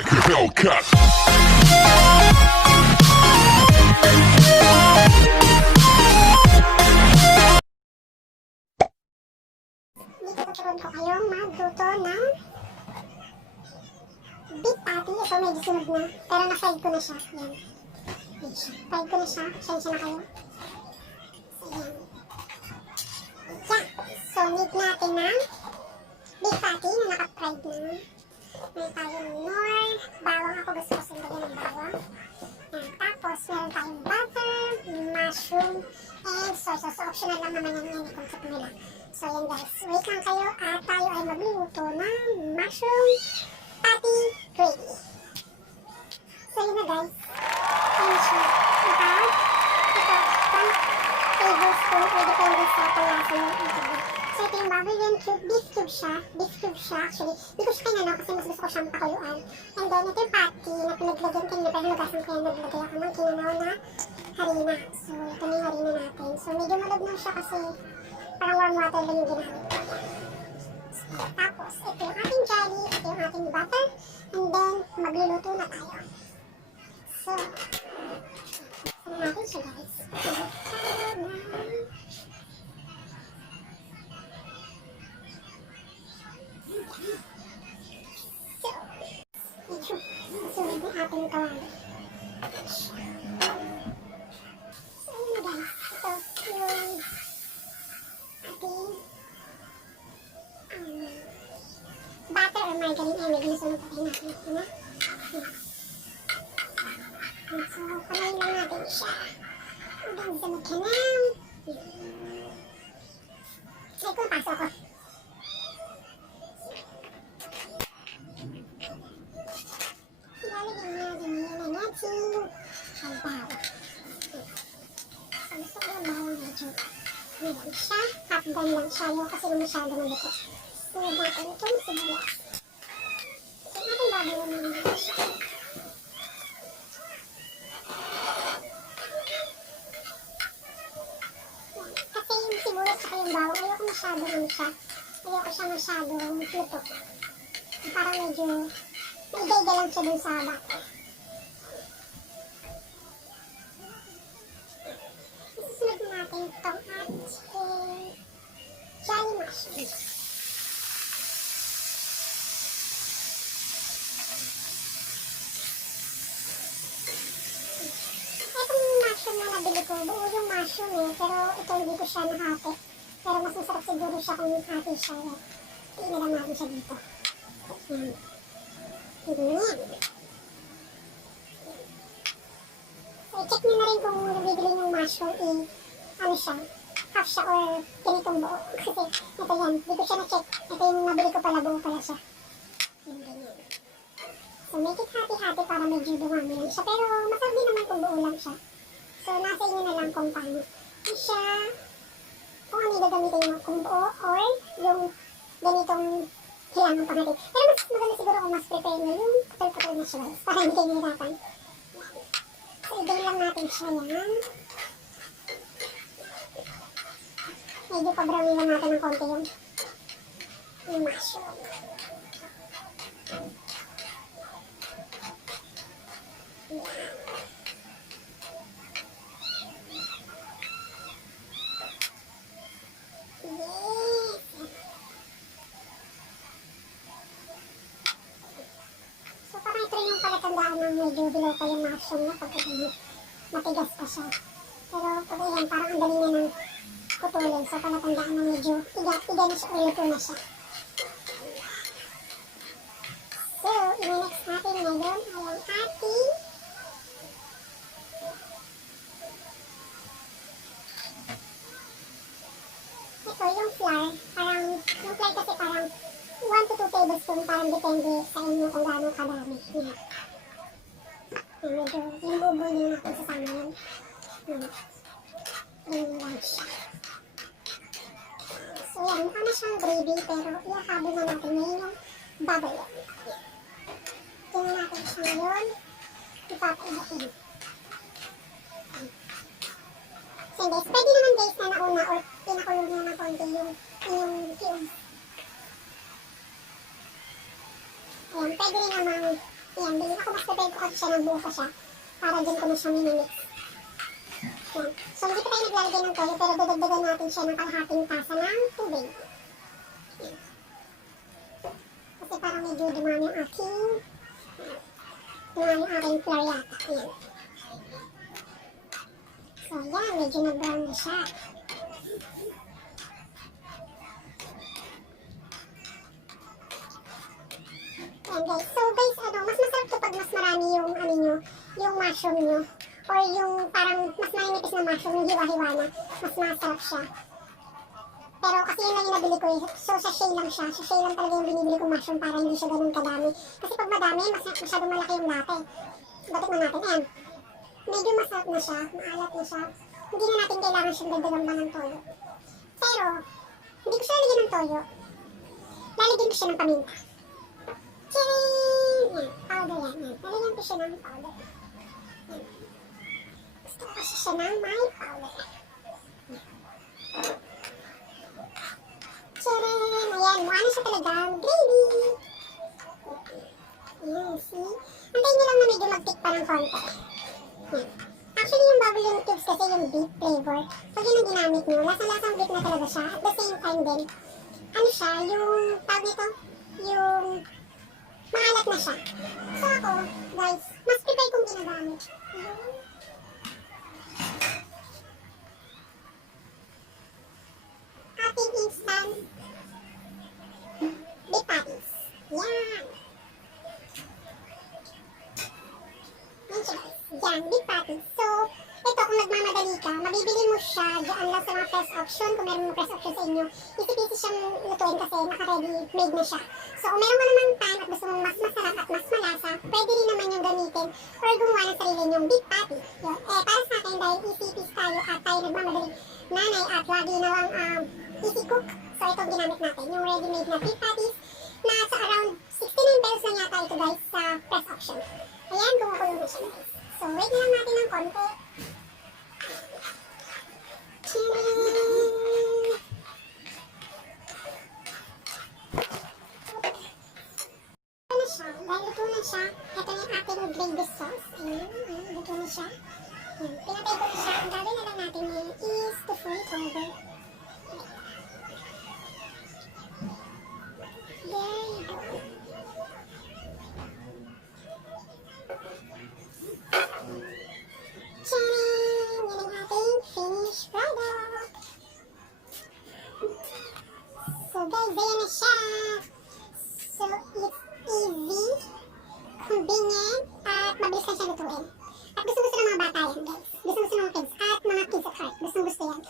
Hellcat. Dito tuturuan ko kayong magluto ng beef patty. Ito medyo sunod na, pero na-fried ko na siya. Yan. Fried ko na siya. Pasensya na kayo. So, yan. Yeah. So, need natin ng beef patty na naka-fried na. Meron tayong nor, bawang. Ako gusto ko sinagyan ng bawang. Yan. Tapos, meron tayong butter, mushroom, and soy sauce. So, optional lang naman yan kung gusto nila. So, yan guys. Wait lang kayo at tayo ay magluluto ng mushroom patty gravy. So, yun na guys. Ayan siya. Ito, 1 tablespoon o depende sa panlasa ng ito. So, ito yung bago yung cube, beef cube siya. Beef cube siya actually. Hindi ko siya kinano kasi mas gusto ko siyang pakuluan. And then, ito yung patty na pinaglagyan kanina. Pero hugasan ko yan, naglagay ako ng kinanaw na harina. So, ito na yung harina natin. So, medyo malabnaw siya kasi parang warm water lang yung ginamit ko. Tapos, ito yung ating jelly, ito yung ating butter, and then, magluluto na tayo. So, saan natin siya guys? So, sunod yung ating kawali. So, yun guys, ito yung butter or margarine ay may ginasunod pa rin natin na. So, panayin lang natin siya. Hanggang sa magkanang. Ay, kung paso ko. Ilalagyan natin yung natin sabaw. So, gusto ko yung bawang medyo meron siya. Half done lang siya yung kasi masyado na buto. Sunod natin itong sibuyas. So, natin babayan naman siya. Kasi yung sibuyas at yung bawang, ayoko masyado lang siya. Ayoko siya masyadong luto. Parang medyo maigay-gay lang siya dun sa bata. Susunod natin itong ating Jolly mushroom. Itong mushroom na nabili ko, buo yung mushroom pero ito hindi ko siya nahati. Pero mas masarap siguro siya kung hati siya. Iilang natin siya dito. Yan. Hindi na yan. So, i-check nyo na rin kung nabibili yung mushroom, ano siya, half siya or ganitong buo. Kasi ito yan, hindi ko siya na-check. Ito yung nabili ko pala, buo pala siya. Yung ganyan. So make it hati-hati para medyo dumami lang siya. Pero masarap din naman kung buo lang siya. So nasa inyo na lang kung paano siya, kung ano yung gagamitin nyo, kung buo or yung ganitong hilangang panghati. Pero mas maganda siguro kung mas prepare nyo yung putol-putol na siya para hindi kayo nahirapan. So i-drain lang natin siya yan. Medyo pa-brownie lang natin ng konti yung mushroom. Yan. Yes! So parang ito yung palatandaan ng medyo below pa yung mushroom na pagka matigas pa siya. Pero pag yan, parang ang dali na ng putulin. So palatandaan na medyo iga na siya o luto na siya. So, i-mix natin ngayon ay ang ating ito yung flour. Parang, yung flour kasi parang 1 to 2 tablespoon. Parang depende sa inyo kung gaano kadami. Yan. Medyo yung bubo nyo natin sasama yan. Yung lang siya. So yan, mukha na siyang gravy pero iakabon na natin ngayon yung bubble yan. Tingnan natin siya ngayon. Ipapaihain. So guys, pwede naman guys na nauna or pinakulog nyo na konti yung cube. Ayan, pwede rin naman yan, mas prepare ko kasi siya ng buo pa siya. Para dyan ko na siya minimix. Yan. So, hindi pa tayo naglalagay ng toyo, pero dadagdagan natin siya ng kalahating tasa ng tubig. Yan. Kasi parang medyo dumami yung aking flour yata. Yan. So, yan. Medyo nag-brown na siya. Yan guys. So guys, mas masarap to pag mas marami yung yung mushroom nyo. Or yung parang mas maninipis na mushroom, yung hiwa-hiwa na. Mas masarap siya. Pero kasi yun lang yung nabili ko eh. So sachet lang siya. Sachet lang talaga yung binibili kong mushroom para hindi siya ganun kadami. Kasi pag madami, masyadong malaki yung late. Batik na natin. Ayan. Medyo masarap na siya. Maalat na siya. Hindi na natin kailangan siyang dagdagan pa ng toyo. Pero, hindi ko siya lalagyan ng toyo. Lalagyan ko siya ng paminta. Tcharing! Yan, powder yan. Lalagyan ko siya ng powder. Yan. Gusto ko kasi siya ng may powder. Tcharing! Ayan, mukha na siya talaga. Gravy! Ayan, see? Antayin nyo lang na medyo mag-tick pa ng konti. Yan. Actually, yung bubbling cubes kasi yung beef flavor. Pag yun ang ginamit nyo, lasang-lasang beef na talaga siya. At the same time din, ano siya, yung tawag nito, yung maalat na siya. So ako, guys, mas prepare kong ginagamit. Yung ating instant beef patties. Yan! Yan siya guys. Yan, beef patties. So, ito kung nagmamadali ka, mabibili mo siya dyan lang sa mga press option. Kung meron mo press option sa inyo, easy-peasy siyang lutuin kasi naka-ready made na siya. So, kung meron mo namang pan at gusto mong mas masarap at mas malasa, pwede rin naman yung gamitin or gumawa ng sarili nyong beef patty. Yun. Para sa akin, dahil easy-peasy tayo at tayo nagmamadali nanay at lagi na lang easy cook. So, ito ginamit natin, yung ready-made na beef patties na sa around 69 pesos lang yata ito guys sa press option. Ayan, kumukulong na siya guys. So, wait na lang natin ng konti. Dahil luto na siya, ito na yung ating gravy sauce. Ayan, luto na siya. Ayan, pinatay ko na siya. Ang gagawin na lang natin ngayon is to fold it over. There you go. Tcharing! Yan ang ating finished product. So guys, ayan na siya. So it's easy, convenient, at mabilis lang siya lutuin. At gusto-gusto ng mga bata yan guys. Gusto-gusto ng mga kids at mga kids at heart. Gusto-gusto yan.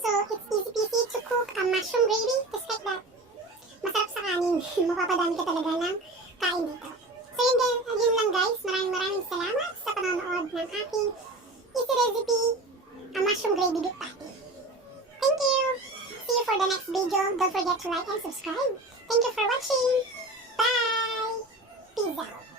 So it's easy-peasy to cook a mushroom gravy just like that. Masarap sa kanin. Mapapadami ka talaga ng kain dito. So yun lang guys. Maraming salamat sa panonood ng aking easy recipe, a mushroom gravy beef patty. Thank you! See you for the next video. Don't forget to like and subscribe. Thank you for watching. Bye! Peace out.